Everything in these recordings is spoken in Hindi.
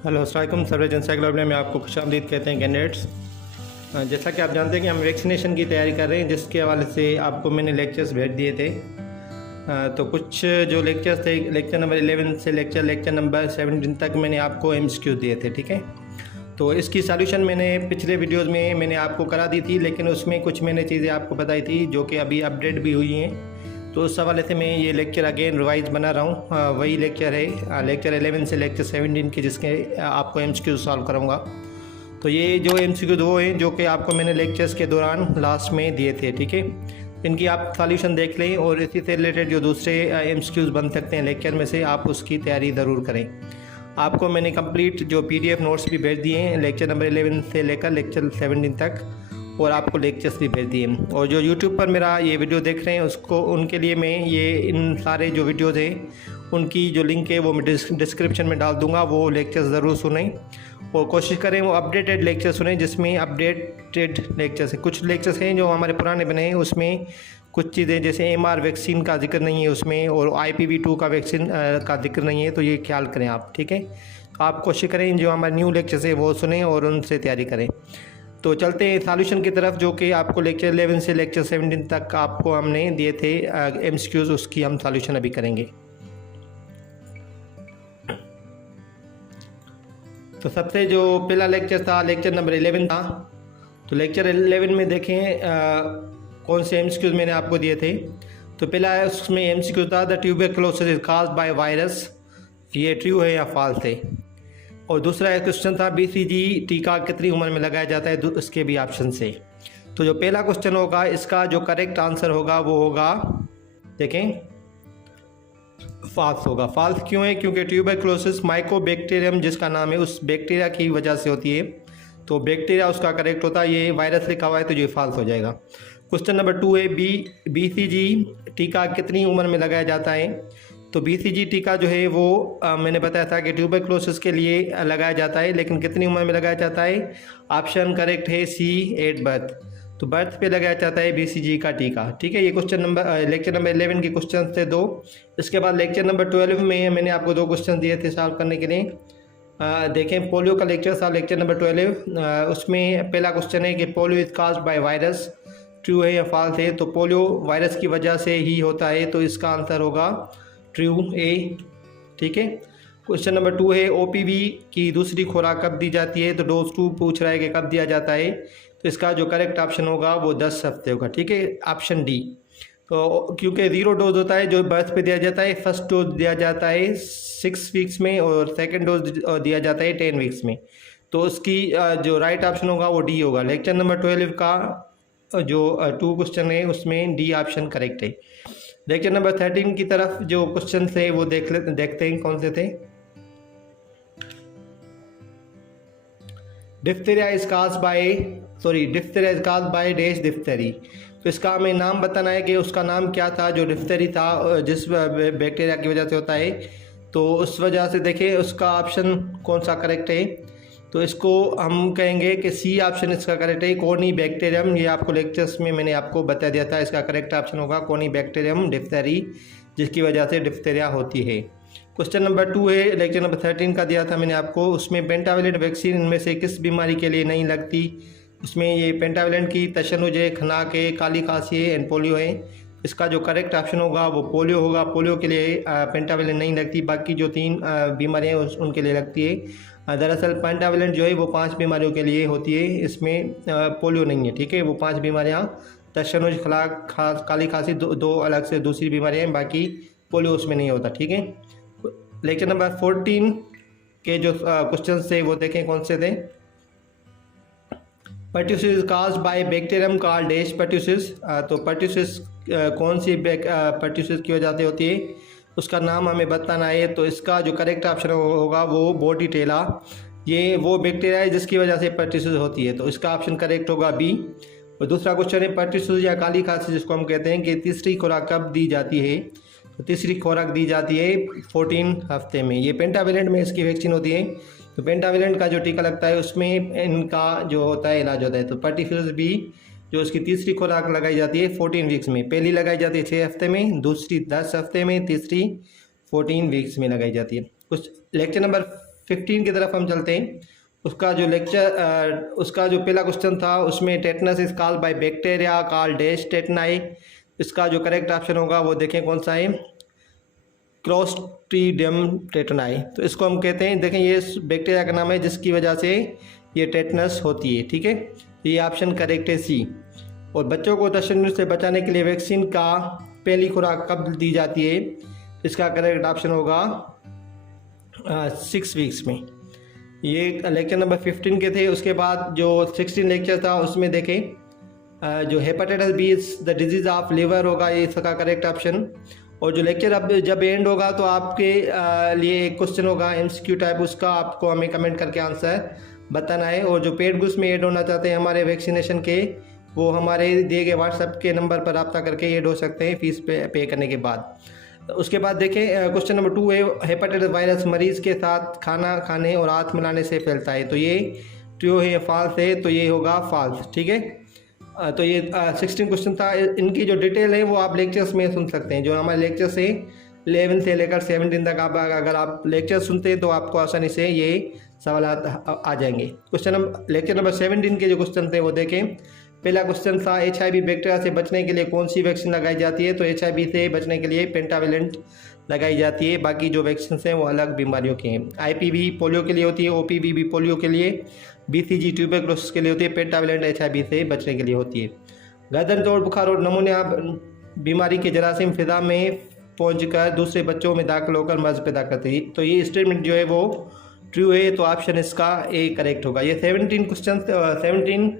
हेलो अस्सलाम सर्वेज एनसाइक्लोपीडिया में आपको खुशामदीद कहते हैं कैंडिडेट्स। जैसा कि आप जानते हैं कि हम वैक्सीनेशन की तैयारी कर रहे हैं, जिसके हवाले से आपको मैंने लेक्चर्स भेज दिए थे। तो कुछ जो लेक्चर्स थे, लेक्चर नंबर 11 से लेक्चर नंबर 17 तक मैंने आपको MCQ दिए थे, ठीक है। तो इसकी सॉल्यूशन मैंने पिछले वीडियोस में मैंने आपको करा दी थी, लेकिन उसमें कुछ मैंने चीज़ें आपको बताई थी जो कि अभी अपडेट भी हुई हैं। तो उस हवाले से मैं ये लेक्चर अगेन रिवाइज बना रहा हूँ। वही लेक्चर है लेक्चर 11 से लेक्चर 17 के, जिसके आपको MCQ सॉल्व कराऊंगा। तो ये जो MCQ दो हैं जो कि आपको मैंने लेक्चर्स के दौरान लास्ट में दिए थे, ठीक है। इनकी आप सॉल्यूशन देख लें और इसी से रिलेटेड जो दूसरे MCQs बन सकते हैं लेक्चर में से, आप उसकी तैयारी ज़रूर करें। आपको मैंने कंप्लीट जो PDF नोट्स भी भेज दिए हैं लेक्चर नंबर 11 से लेकर लेक्चर 17 तक, और आपको लेक्चर्स भी भेज दिए। और जो YouTube पर मेरा ये वीडियो देख रहे हैं उसको, उनके लिए मैं ये इन सारे जो वीडियोज़ हैं उनकी जो लिंक है वो मैं डिस्क्रिप्शन में डाल दूँगा। वो लेक्चर्स ज़रूर सुनें और कोशिश करें वो अपडेटेड लेक्चर सुनें, जिसमें अपडेटेड लेक्चर्स हैं। कुछ लेक्चर्स हैं जो हमारे पुराने बने हैं, उसमें कुछ चीज़ें जैसे MR वैक्सीन का जिक्र नहीं है उसमें, और IPV2 का वैक्सीन का जिक्र नहीं है। तो ये ख्याल करें आप, ठीक है। तो आप कोशिश करें जो हमारे न्यू लेक्चर्स है वो सुनें और उनसे तैयारी करें। तो चलते हैं सॉल्यूशन की तरफ, जो कि आपको लेक्चर 11 से लेक्चर 17 तक आपको हमने दिए थे MCQs, उसकी हम सॉल्यूशन अभी करेंगे। तो सबसे जो पहला लेक्चर था लेक्चर नंबर 11 था। तो लेक्चर 11 में देखें कौन से MCQs मैंने आपको दिए थे। तो पहला उसमें MCQ था the tuberculosis is caused by virus, ये ट्रू है या फॉल्स है। और दूसरा क्वेश्चन था BCG टीका कितनी उम्र में लगाया जाता है, इसके भी ऑप्शन से। तो जो पहला क्वेश्चन होगा इसका जो करेक्ट आंसर होगा वो होगा, देखें, फॉल्स होगा। फॉल्स क्यों है? क्योंकि ट्यूबरकुलोसिस माइकोबैक्टीरियम जिसका नाम है उस बैक्टीरिया की वजह से होती है, तो बैक्टीरिया उसका करेक्ट होता है। ये वायरस लिखा हुआ है तो ये फॉल्स हो जाएगा। क्वेश्चन नंबर 2 है BCG टीका कितनी उम्र में लगाया जाता है। तो BCG टीका जो है वो मैंने बताया था कि ट्यूबरकुलोसिस के लिए लगाया जाता है, लेकिन कितनी उम्र में लगाया जाता है? ऑप्शन करेक्ट है C 8 बर्थ। तो बर्थ पे लगाया जाता है BCG का टीका, ठीक है। ये क्वेश्चन नंबर लेक्चर नंबर 11 के क्वेश्चन थे 2। इसके बाद लेक्चर नंबर 12 में मैंने आपको 2 क्वेश्चन दिए थे सॉल्व करने के लिए। देखें, पोलियो का लेक्चर था लेक्चर नंबर 12। उसमें पहला क्वेश्चन है कि polio is caused by virus, true है या फॉल्स है। तो पोलियो वायरस की वजह से ही होता है, तो इसका आंसर होगा ट्रू A, ठीक है। क्वेश्चन नंबर 2 है OPV की दूसरी खुराक कब दी जाती है। तो डोज 2 पूछ रहा है कि कब दिया जाता है। तो इसका जो करेक्ट ऑप्शन होगा वो 10 हफ्ते होगा, ठीक है, ऑप्शन D। तो क्योंकि 0 डोज होता है जो बर्थ पे दिया जाता है, फर्स्ट डोज दिया जाता है 6 वीक्स में और सेकेंड डोज दिया जाता है 10 वीक्स में। तो उसकी जो राइट ऑप्शन होगा वो D होगा। लेक्चर नंबर 12 का जो 2 क्वेश्चन है उसमें D ऑप्शन करेक्ट है। लेक्चर नंबर 13 की तरफ जो क्वेश्चन थे वो देखते हैं कौन से थे। Diphtheria is caused by dash diphtheriae. तो इसका हमें नाम बताना है कि उसका नाम क्या था जो डिप्थेरी था, जिस बैक्टीरिया की वजह से होता है। तो उस वजह से देखिए उसका ऑप्शन कौन सा करेक्ट है। तो इसको हम कहेंगे कि C ऑप्शन इसका करेक्ट है, कोनिबैक्टीरियम। ये आपको लेक्चर्स में मैंने आपको बता दिया था, इसका करेक्ट ऑप्शन होगा कोनिबैक्टीरियम डिप्थेरी, जिसकी वजह से डिप्थेरिया होती है। क्वेश्चन नंबर 2 है लेक्चर नंबर 13 का दिया था मैंने आपको। उसमें पेंटावैलेंट वैक्सीन इनमें से किस बीमारी के लिए नहीं लगती। उसमें ये पेंटावैलेंट की तशन्नुज है, खनाक है, काली खांसी है एंड पोलियो है। इसका जो करेक्ट ऑप्शन होगा वो पोलियो होगा। पोलियो के लिए पेंटावैलेंट नहीं लगती, बाकी जो 3 बीमारियाँ उनके लिए लगती है। दरअसल पेंटावैलेंट जो है वो 5 बीमारियों के लिए होती है, इसमें पोलियो नहीं है, ठीक है। वो 5 बीमारियाँ तशन्नुज, खनाक, काली खांसी, दो अलग से दूसरी बीमारियाँ हैं, बाकी पोलियो उसमें नहीं होता, ठीक है। लेक्चर नंबर 14 के जो क्वेश्चन थे वो देखें कौन से थे। Pertussis is caused by bacterium called dash pertussis. तो पर्ट्यूसिस कौन सी पर्ट्यूसिस की वजह से होती है, उसका नाम हमें बताना है। तो इसका जो करेक्ट ऑप्शन होगा वो बोर्डीटेला, ये वो बैक्टीरिया है जिसकी वजह से पर्ट्यूसिस होती है। तो इसका ऑप्शन करेक्ट होगा B। और दूसरा क्वेश्चन है पर्ट्यूसिस या काली खांसी जिसको हम कहते हैं कि तीसरी खुराक कब दी जाती है। तो तीसरी खुराक दी जाती है 14 हफ्ते में। ये पेंटावैलेंट में इसकी वैक्सीन होती है। तो पेंटावैलेंट का जो टीका लगता है उसमें इनका जो होता है इलाज होता है। तो पर्ट्यूसिस B जो उसकी तीसरी खुराक लगाई जाती है 14 वीक्स में। पहली लगाई जाती है 6 हफ्ते में, दूसरी 10 हफ्ते में, तीसरी 14 वीक्स में लगाई जाती है। कुछ लेक्चर नंबर 15 की तरफ हम चलते हैं। उसका जो पहला क्वेश्चन था उसमें tetanus is called by bacteria called dash टेटनाई। इसका जो करेक्ट ऑप्शन होगा वो देखें कौन सा है, क्लोस्ट्रीडियम टेटनाई। तो इसको हम कहते हैं, देखें ये बैक्टीरिया का नाम है जिसकी वजह से ये टेटनस होती है। ठीक है, ये ऑप्शन करेक्ट है सी। और बच्चों को तशन्नुस से बचाने के लिए वैक्सीन का पहली खुराक कब दी जाती है, इसका करेक्ट ऑप्शन होगा 6 वीक्स में। ये लेक्चर नंबर 15 के थे। उसके बाद जो 16 लेक्चर था उसमें देखें जो hepatitis B is the disease of liver होगा, ये इसका करेक्ट ऑप्शन। और जो लेक्चर अब जब एंड होगा तो आपके लिए एक क्वेश्चन होगा MCQ टाइप, उसका आपको हमें कमेंट करके आंसर बताना है। और जो पेड ग्रुप्स में ऐड होना चाहते हैं हमारे वैक्सीनेशन के, वो हमारे दिए गए व्हाट्सएप के नंबर पर रब्ता करके ऐड हो सकते हैं फीस पे करने के बाद। उसके बाद देखें क्वेश्चन नंबर 2 है, हेपेटाइटिस वायरस मरीज़ के साथ खाना खाने और हाथ मिलाने से फैलता है। तो ये ट्रू है या फॉल्स है, तो ये होगा फॉल्स। ठीक है, तो ये 16 क्वेश्चन था। इनकी जो डिटेल है वो आप लेक्चर्स में सुन सकते हैं। जो हमारे लेक्चर्स है 11 से लेकर 17 तक, आप अगर आप लेक्चर सुनते हैं तो आपको आसानी से ये सवाल आ जाएंगे। लेक्चर नंबर 17 के जो क्वेश्चन थे वो देखें। पहला क्वेश्चन था HIV बैक्टीरिया से बचने के लिए कौन सी वैक्सीन लगाई जाती है। तो HIV से बचने के लिए पेंटाविलेंट लगाई जाती है। बाकी जो वैक्सीन हैं वो अलग बीमारियों के हैं। IPV पोलियो के लिए होती है, OPV भी पोलियो के लिए, BCG ट्यूबरकुलोसिस के लिए होती है, पेंटाविलेंट HIV से बचने के लिए होती है। गर्दन तोड़ बुखार और नमूनिया बीमारी के जरासीम फिजा में पहुंचकर दूसरे बच्चों में दाखिल होकर मर्ज पैदा करती है। तो ये स्टेटमेंट जो है वो ट्रू है, तो ऑप्शन इसका ए करेक्ट होगा। ये 17 क्वेश्चन 17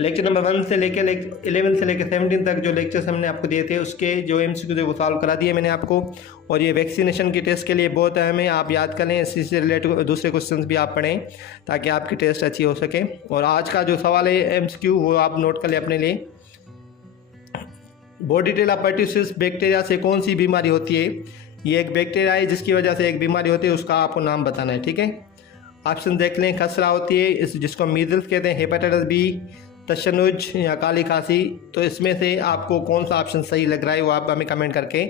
लेक्चर नंबर 1 से लेकर 11 से लेकर 17 तक जो लेक्चर्स हमने आपको दिए थे उसके जो MCQ थे वो सॉल्व करा दिए मैंने आपको। और ये वैक्सीनेशन के टेस्ट के लिए बहुत अहम है, आप याद कर लें। इसी से रिलेटेड दूसरे क्वेश्चंस भी आप पढ़ें ताकि आपकी टेस्ट अच्छी हो सके। और आज का जो सवाल है MCQ वो आप नोट कर लें अपने लिए। बॉर्डिटेला पर्ट्यूसिस बैक्टीरिया से कौन सी बीमारी होती है। ये एक बैक्टीरिया है जिसकी वजह से एक बीमारी होती है, उसका आपको नाम बताना है। ठीक है, ऑप्शन देख लें। खसरा होती है, इस जिसको मीजल्स कहते हैं, हेपेटाइटिस बी, तशन्नुज या काली खांसी। तो इसमें से आपको कौन सा ऑप्शन सही लग रहा है वो आप हमें कमेंट करके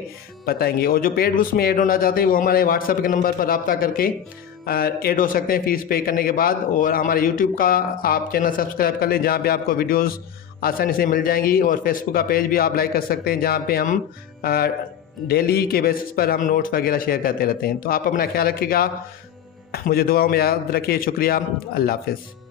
बताएंगे। और जो पेड ग्रुप्स में ऐड होना चाहते हैं वो हमारे व्हाट्सएप के नंबर पर रब्ता करके ऐड हो सकते हैं फीस पे करने के बाद। और हमारे यूट्यूब का आप चैनल सब्सक्राइब कर लें जहाँ पे आपको वीडियोस आसानी से मिल जाएंगी। और फेसबुक का पेज भी आप लाइक कर सकते हैं जहाँ पे हम डेली के बेसिस पर हम नोट्स वगैरह शेयर करते रहते हैं। तो आप अपना ख्याल रखिएगा, मुझे दुआओं में याद रखिए। शुक्रिया, अल्लाह हाफिज़।